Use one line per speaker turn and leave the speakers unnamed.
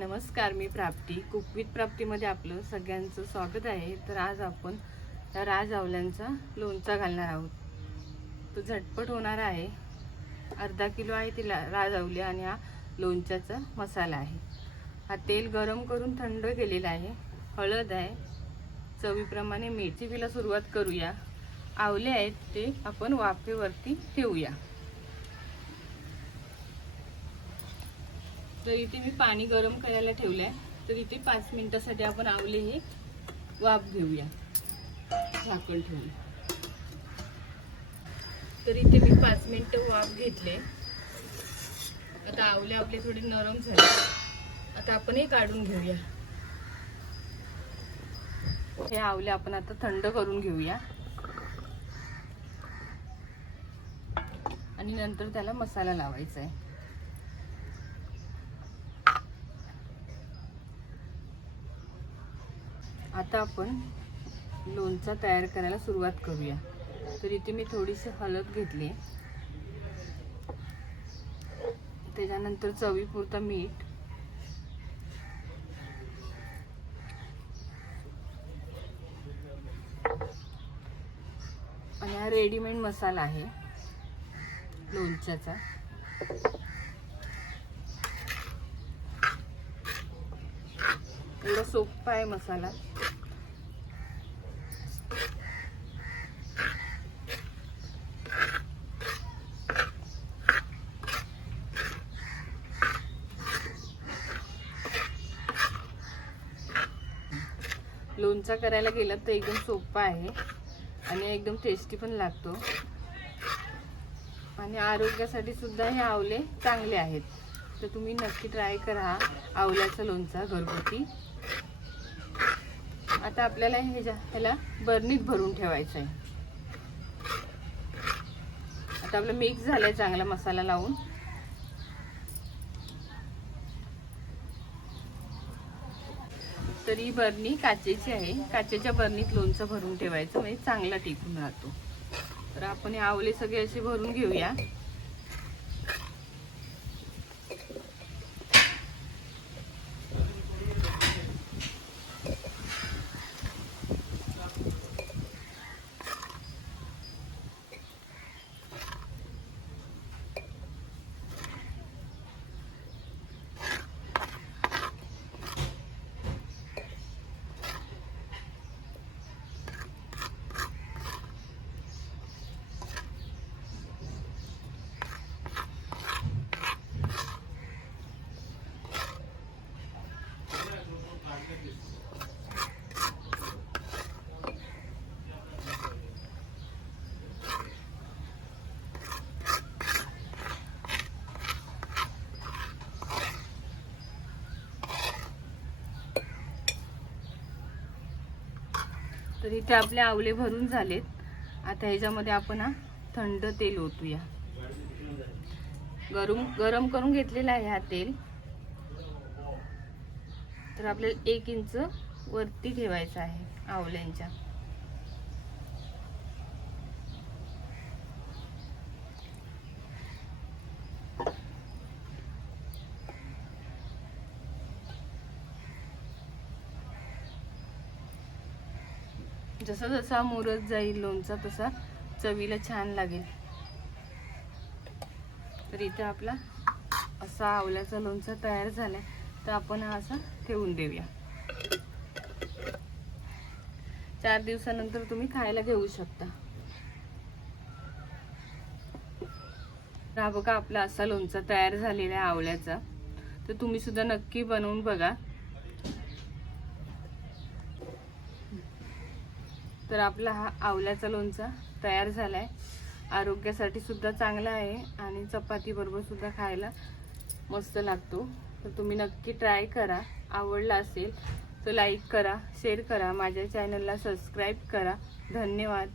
नमस्कार मी प्राप्ती. Cook with प्राप्तीमध्ये आपलं सगळ्यांचं स्वागत आहे. तर आज आपण त्या राज आवल्यांचा लोणचा घालणार आहोत. तो झटपट होणार आहे. अर्धा किलो आहे तिला राज आवली आणि हा लोणच्याचा मसाला आहे. हा तेल गरम करून थंड केलेला आहे. हळद आहे. चवीप्रमाणे मेथीला सुरुवात करूया. आवले आहेत ते आपण वाफेवरती ठेवूया. तर इथे मी पाणी गरम करायला ठेवलं आहे तर इथे पाच मिनिटासाठी आपण आवले हे वाफ घेऊया. झाकण ठेवून. तर इथे मी पाच मिनटं वाफ घेतले. आता आवले आपले थोडे नरम झाले. आता आपण हे काढून घेऊया. हे आवले आपण आता थंड करून घेऊया. आणि नंतर त्याला मसाला लावायचा आहे आता आपण लोणचा तयार करायला सुरुवात करूया. तर इथे मी थोडीशी हळद घेतली त्याच्यानंतर चवीपुरता मीठ. आणि हा रेडीमेड मसाला आहे लोणच्याचा. एवढा सोपा आहे मसाला. लोणचा करायला गेलं तर एकदम सोपा आहे. आणि एकदम टेस्टी पण लागतो. आणि आरोग्यासाठी सुद्धा हे आवले चांगले आहेत. तर तुम्ही नक्की ट्राय करा आवल्याचा लोणचा घरगुती. आता आपल्याला ह्याच्या ह्याला बर्नीत भरून ठेवायचं आहे आता आपलं मिक्स झालं आहे चांगला मसाला लावून. तर ही बरणी काचेची आहे. काचेच्या बरणीत लोणचं भरून ठेवायचं म्हणजे चांगला टिकून राहतो. तर आपण हे आवले सगळे असे भरून घेऊया. तर इथे आपले आवले भरून झालेत. आता ह्याच्यामध्ये आपण हा थंड तेल ओतूया. गरम गरम करून घेतलेला आहे हा तेल. तर आपल्याला एक इंच वरती ठेवायचं आहे आवल्यांच्या. जसा जसा मुरत जाईल लोणचा तसा चवीला छान लागेल. तर इथे आपला असा आवल्याचा लोणचा तयार झाला तर आपण हा असा ठेवून देऊया. चार दिवसानंतर तुम्ही खायला घेऊ शकता. हा बघा आपला असा लोणचा तयार झालेला आहे आवल्याचा. तर तुम्ही सुद्धा नक्की बनवून बघा. तर आपला हा आवल्याचा लोणचा तयार झाला आहे आरोग्यासाठी सुद्धा चांगला आहे आणि चपातीबरोबर सुद्धा खायला मस्त लागतो. तर तुम्ही नक्की ट्राय करा. आवडला असेल तर लाईक करा शेअर करा. माझ्या चॅनलला सबस्क्राईब करा. धन्यवाद.